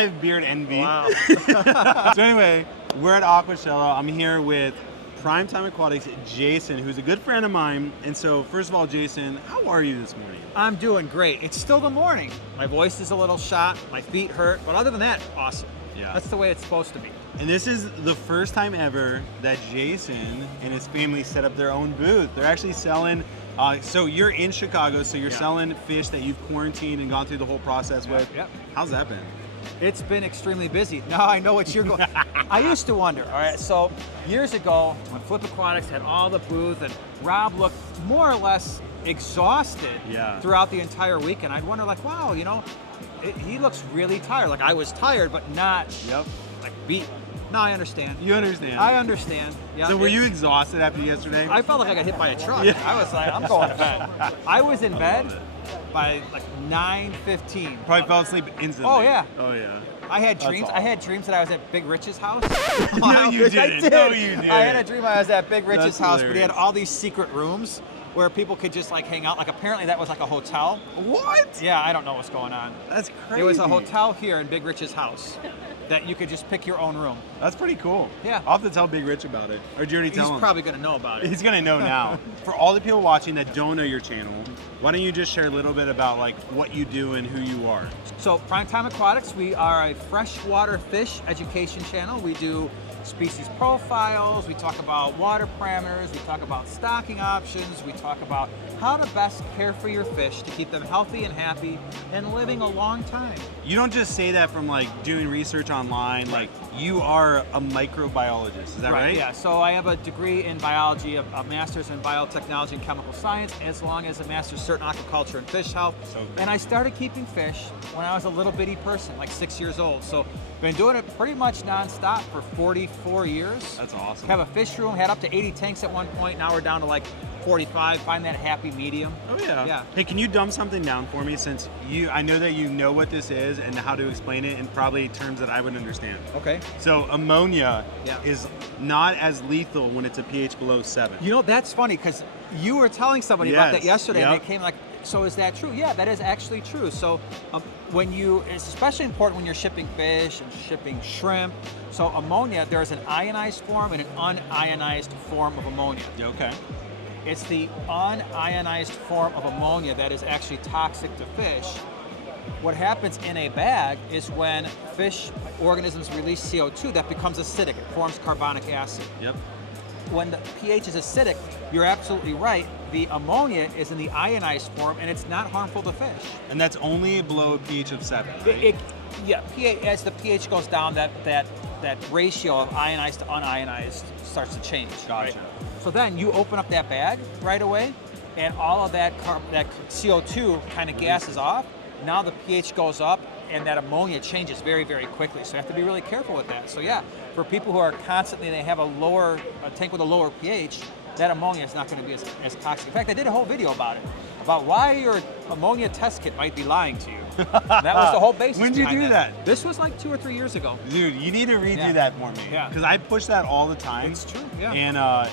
I have beard envy. Wow. So anyway, we're at Aquashella. I'm here with Primetime Aquatics Jason, who's a good friend of mine. And so, first of all, Jason, how are you this morning? I'm doing great. It's still the morning. My voice is a little shot, my feet hurt, but other than that, awesome. Yeah. That's the way it's supposed to be. And this is the first time ever that Jason and his family set up their own booth. They're actually selling, so you're in Chicago, so you're selling fish that you've quarantined and gone through the whole process with. Yep. How's that been? It's been extremely busy. Now I know what you're going. I used to wonder, all right, so years ago when flipaquatics had all the booth and Rob looked more or less exhausted throughout the entire weekend, I'd wonder like, wow, you know, he looks really tired. Like I was tired, but not like beat. No, I understand. You understand. I understand. Yeah. So were you exhausted after yesterday? I felt like I got hit by a truck. Yeah. I was like, I'm going to bed. I was in bed by like 9:15. Probably fell asleep instantly. Oh yeah. Oh yeah. I had dreams. I had dreams that I was at Big Rich's house. No, you didn't. I did. No, you didn't. I had a dream I was at Big Rich's That's house, but he had hilarious. all these secret rooms where people could just like hang out. Like apparently that was like a hotel. What? Yeah, I don't know what's going on. That's crazy. It was a hotel here in Big Rich's house that you could just pick your own room. That's pretty cool. Yeah. I'll have to tell Big Rich about it. Or did you already tell him? He's probably going to know about it. He's gonna know now. For all the people watching that don't know your channel, why don't you just share a little bit about like what you do and who you are? So Primetime Aquatics, we are a freshwater fish education channel. We do species profiles, we talk about water parameters, we talk about stocking options, we talk about how to best care for your fish to keep them healthy and happy and living a long time. You don't just say that from like doing research online, like you are a microbiologist, is that right? Yeah, so I have a degree in biology, a master's in biotechnology and chemical science, as long as a master's cert in aquaculture and fish health. So good. And I started keeping fish when I was a little bitty person, like 6 years old. So been doing it pretty much nonstop for 44 years. That's awesome. Have a fish room, had up to 80 tanks at one point. Now we're down to like 45, find that happy medium. Oh yeah. Yeah. Hey, can you dumb something down for me, since I know that you know what this is and how to explain it in probably terms that I would understand. Okay. So ammonia is not as lethal when it's a pH below 7. You know, that's funny because you were telling somebody about that yesterday and they came like, so is that true? Yeah, that is actually true. So it's especially important when you're shipping fish and shipping shrimp. So ammonia, there's an ionized form and an unionized form of ammonia. Okay. It's the unionized form of ammonia that is actually toxic to fish. What happens in a bag is when fish organisms release CO2, that becomes acidic. It forms carbonic acid. Yep. When the pH is acidic, you're absolutely right. The ammonia is in the ionized form, and it's not harmful to fish. And that's only below a pH of 7, right? pH, as the pH goes down, that ratio of ionized to unionized starts to change. Gotcha. Right? So then you open up that bag right away, and all of that CO2 kind of gases off. Now the pH goes up, and that ammonia changes very, very quickly. So you have to be really careful with that. So yeah, for people who are constantly, they have a tank with a lower pH, that ammonia is not going to be as toxic. In fact, I did a whole video about it, about why your ammonia test kit might be lying to you. That was the whole basis. When did you do that? This was like 2 or 3 years ago. Dude, you need to redo that for me. Yeah. Because I push that all the time. It's true, yeah.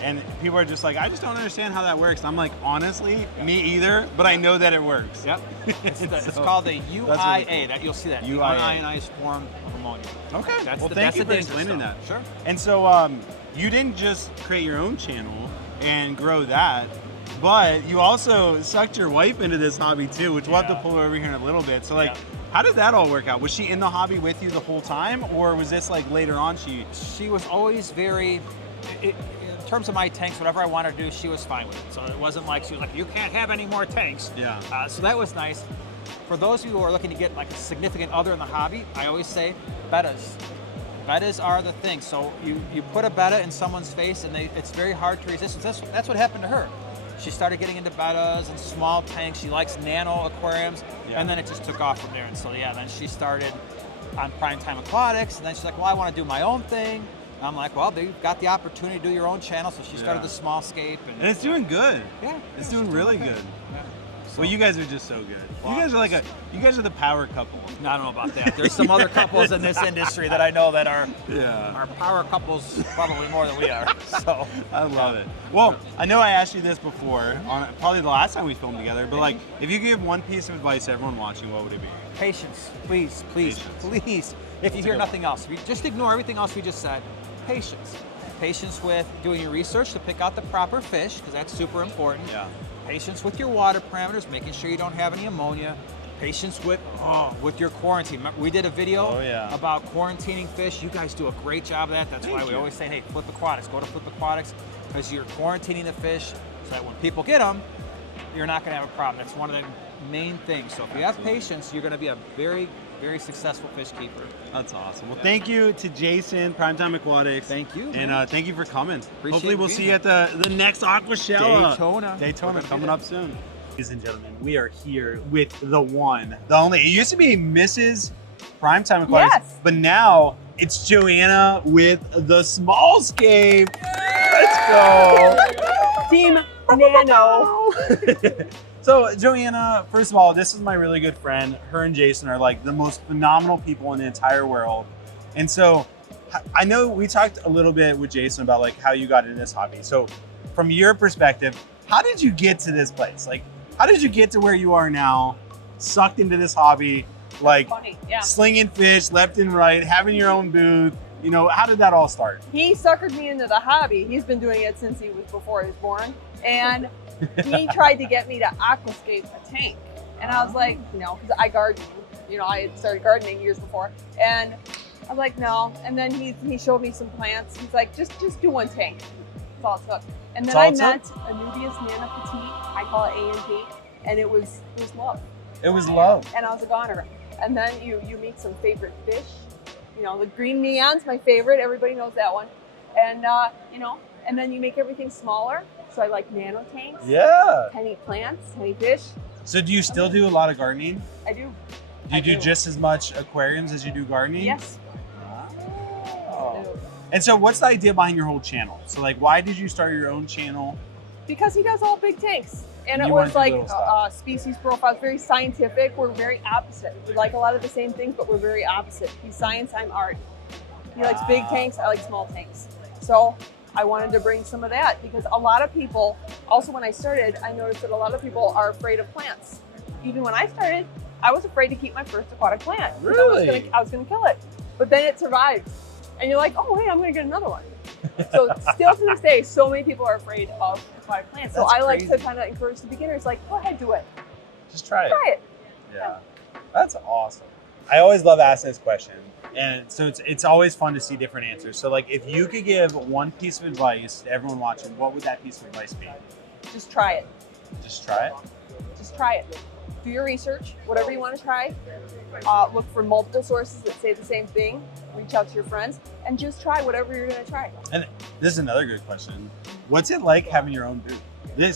And people are just like, I just don't understand how that works. And I'm like, honestly, me either, but I know that it works. Yep. It's called the UIA. That you'll see that. UIA. Unionized form of ammonia. Okay. That's well, the, thank that's you the for dangerous explaining stuff. that. Sure. And so you didn't just create your own channel and grow that, but you also sucked your wife into this hobby too, which we'll have to pull over here in a little bit. So like, how did that all work out? Was she in the hobby with you the whole time, or was this like later on She was always very, in terms of my tanks, whatever I wanted to do, she was fine with it. So it wasn't like she was like, you can't have any more tanks. Yeah. So that was nice. For those of you who are looking to get like a significant other in the hobby, I always say bettas. Bettas are the thing. So you put a betta in someone's face and it's very hard to resist. That's what happened to her. She started getting into bettas and small tanks. She likes nano aquariums, and then it just took off from there. And so then she started on Primetime Aquatics, and then she's like, well, I want to do my own thing. And I'm like, well, you've got the opportunity to do your own channel. So she started the small Scape. And it's doing good. Yeah. It's doing really good. Yeah. So, well, you guys are just so good. You guys are you guys are the power couple. No, I don't know about that. There's some other couples in this industry that I know that are power couples probably more than we are. So I love it. Well, I know I asked you this before, on probably the last time we filmed together, but like, if you could give one piece of advice to everyone watching, what would it be? Patience, please, please, Patience. please. If you hear nothing else, if you just ignore everything else we just said, patience. Patience with doing your research to pick out the proper fish, because that's super important. Yeah. Patience with your water parameters, making sure you don't have any ammonia. Patience with your quarantine. We did a video about quarantining fish. You guys do a great job of that. That's why we always say, hey, flipaquatics, go to flipaquatics, because you're quarantining the fish so that when people get them, you're not going to have a problem. That's one of the main things. So if you have patience, you're going to be a very, very successful fish keeper. That's awesome. Well, thank you to Jason, Primetime Aquatics. Thank you. And thank you for coming. Appreciate Hopefully we'll being see you here. at the next Aquashella. Daytona coming up soon. Ladies and gentlemen, we are here with the one, the only. It used to be Mrs. Primetime Aquatics, Yes. but now it's Joanna with the small Scape. Let's go. Team Nano. So Joanna, first of all, this is my really good friend. Her and Jason are like the most phenomenal people in the entire world. And so I know we talked a little bit with Jason about like how you got into this hobby. So from your perspective, how did you get to this place? Like, how did you get to where you are now, sucked into this hobby, like Funny, yeah. slinging fish left and right, having your own booth? You know, how did that all start? He suckered me into the hobby. He's been doing it since before he was born. And he tried to get me to aquascape a tank. And I was like, no, because I garden. You know, I had started gardening years before. And I was like, no. And then he showed me some plants. He's like, just do one tank. That's all it took. And then I met Anubias Nana Petite. I call it A&P. And it was love. It was love. And I was a goner. And then you meet some favorite fish. You know, the green neon's my favorite. Everybody knows that one. And, you know, and then you make everything smaller. So I like nano tanks. Yeah. Tiny plants, tiny fish. So do you still do a lot of gardening? I do. Do you do just as much aquariums as you do gardening? Yes. Oh. And so what's the idea behind your whole channel? So like, why did you start your own channel? Because he does all big tanks. And it You wanna was do like little stuff. species profiles, very scientific. We're very opposite. We like a lot of the same things, but we're very opposite. He's science, I'm art. He likes big tanks, I like small tanks. So I wanted to bring some of that because a lot of people, also when I started, I noticed that a lot of people are afraid of plants. Even when I started, I was afraid to keep my first aquatic plant. Really? I was gonna kill it. But then it survived. And you're like, oh, hey, I'm gonna get another one. So still to this day, so many people are afraid of aquatic plants. So That's I like to crazy. kind of encourage the beginners, like, go ahead, do it. Just try it. Try it. Yeah. That's awesome. I always love asking this question. And so it's always fun to see different answers. So like if you could give one piece of advice to everyone watching, what would that piece of advice be? Just try it. Just try it? Just try it. Do your research, whatever you want to try. Look for multiple sources that say the same thing. Reach out to your friends and just try whatever you're going to try. And this is another good question. What's it like having your own booth?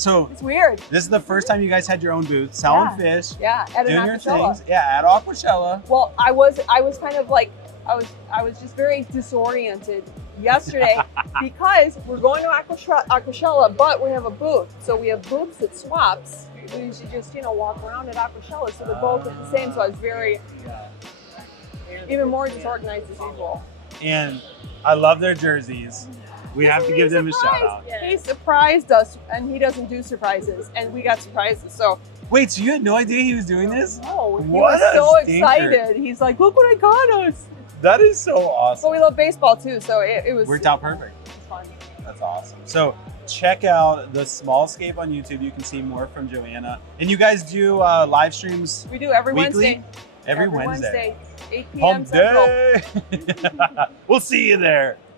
So It's weird. this is the first time you guys had your own booth, selling fish, Yeah, at an doing your Aquashella. things. Yeah, at Aquashella. Well, I was kind of like, I was just very disoriented yesterday because we're going to Aquashella, but we have a booth. So we have booths that swaps. We usually just, you know, walk around at Aquashella. So they're both at the same. So I was very, even more disorganized as usual. And I love their jerseys. We have to give them a shout out. He surprised us, and he doesn't do surprises, and we got surprises. So Wait, so you had no idea he was doing this? no, he What was a so stinker. excited. He's like, "Look what I got us!" That is so But awesome. we love baseball too, so it was Worked out perfect. fun. That's awesome. So check out the small Scape on YouTube. You can see more from Joanna. And you guys do live streams We do every weekly? Wednesday. Every Wednesday. 8 p.m. Hump Central. day. We'll see you there.